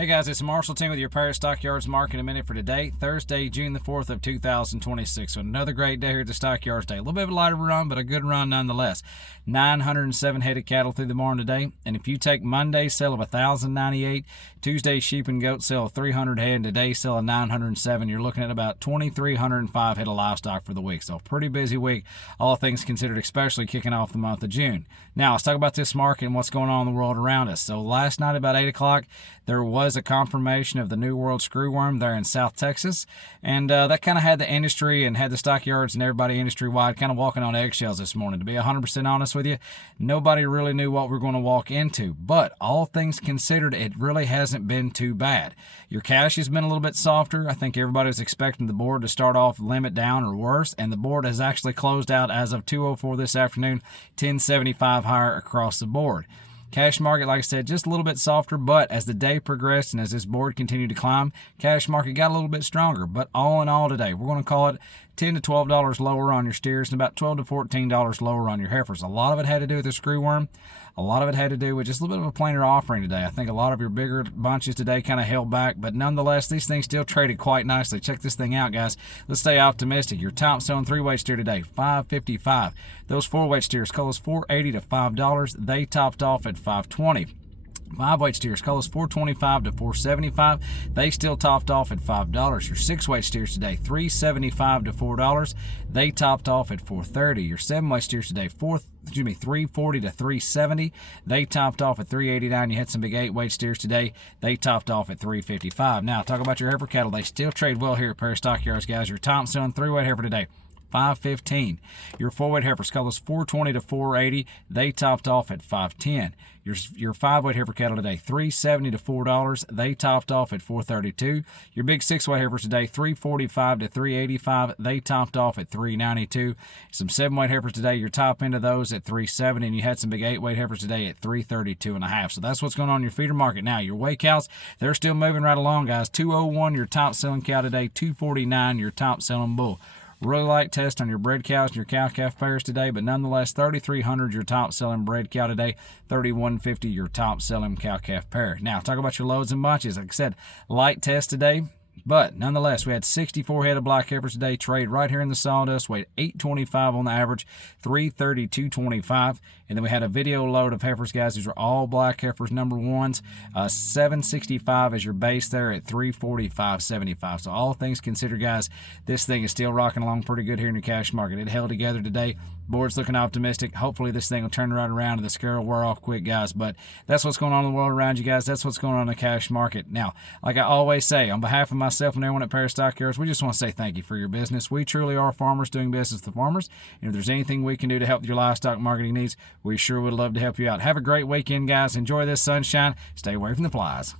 Hey guys, it's Marshall Team with your Paris Stockyards Market a Minute for today, Thursday, June the 4th of 2026. So another great day here at the Stockyards Day. A little bit of a lighter run, but a good run nonetheless. 907 head of cattle through the barn today. And if you take Monday's sale of 1,098, Tuesday's sheep and goat sale of 300 head, and today's sale of 907, you're looking at about 2,305 head of livestock for the week. So a pretty busy week, all things considered, especially kicking off the month of June. Now, let's talk about this market and what's going on in the world around us. So last night about 8 o'clock, there was a confirmation of the New World screwworm there in South Texas, and that kind of had the industry and had the stockyards and everybody industry-wide kind of walking on eggshells this morning. To be 100% honest with you, nobody really knew what we were going to walk into, but all things considered, it really hasn't been too bad. Your cash has been a little bit softer. I think everybody was expecting the board to start off limit down or worse, and the board has actually closed out as of 2:04 this afternoon, 1075 higher across the board. Cash market, like I said, just a little bit softer, but as the day progressed and as this board continued to climb, cash market got a little bit stronger. But all in all today, we're going to call it $10 to $12 lower on your steers and about $12 to $14 lower on your heifers. A lot of it had to do with the screwworm. A lot of it had to do with just a little bit of a plainer offering today. I think a lot of your bigger bunches today kind of held back, but nonetheless, these things still traded quite nicely. Check this thing out, guys. Let's stay optimistic. Your top selling 3-weight steer today, $5.55. Those 4-weight steers, colors $4.80 to $5. They topped off at $5.20. 5-weight steers, colors $4.25 to $4.75. They still topped off at $5. Your 6-weight steers today, $3.75 to $4. They topped off at $4.30. Your 7-weight steers today, $3.40 to $3.70. They topped off at $3.89. You had some big 8-weight steers today. They topped off at $3.55. Now, talk about your heifer cattle. They still trade well here at Paris Stockyards, guys. Your top selling 3-weight heifer today, $5.15. Your 4-weight heifers, colors $4.20 to $4.80. They topped off at $5.10. Your 5-weight heifer cattle today, $3.70 to $4. They topped off at $4.32. Your big 6-weight heifers today, $3.45 to $3.85. They topped off at $3.92. Some 7-weight heifers today, your top end of those at $3.70, and you had some big 8-weight heifers today at $3.32.5. So that's what's going on in your feeder market. Now, your weigh cows, they're still moving right along, guys. 201 your top selling cow today, 249 your top selling bull. Really light test on your bred cows and your cow-calf pairs today, but nonetheless, 3,300 your top-selling bred cow today, 3,150 your top-selling cow-calf pair. Now, talk about your loads and bunches. Like I said, light test today, but nonetheless, we had 64 head of black heifers today, trade right here in the sawdust, weighed 825 on the average, 332.25. And then we had a video load of heifers, guys. These are all black heifers, number ones. 765 as your base there at 345.75. So all things considered, guys, this thing is still rocking along pretty good here in your cash market. It held together today. Board's looking optimistic. Hopefully this thing will turn right around and the scare will wear off quick, guys. But that's what's going on in the world around you, guys. That's what's going on in the cash market. Now, like I always say, on behalf of myself and everyone at Paris Stockyards, we just want to say thank you for your business. We truly are farmers doing business with farmers. And if there's anything we can do to help your livestock marketing needs, we sure would love to help you out. Have a great weekend, guys. Enjoy this sunshine. Stay away from the flies.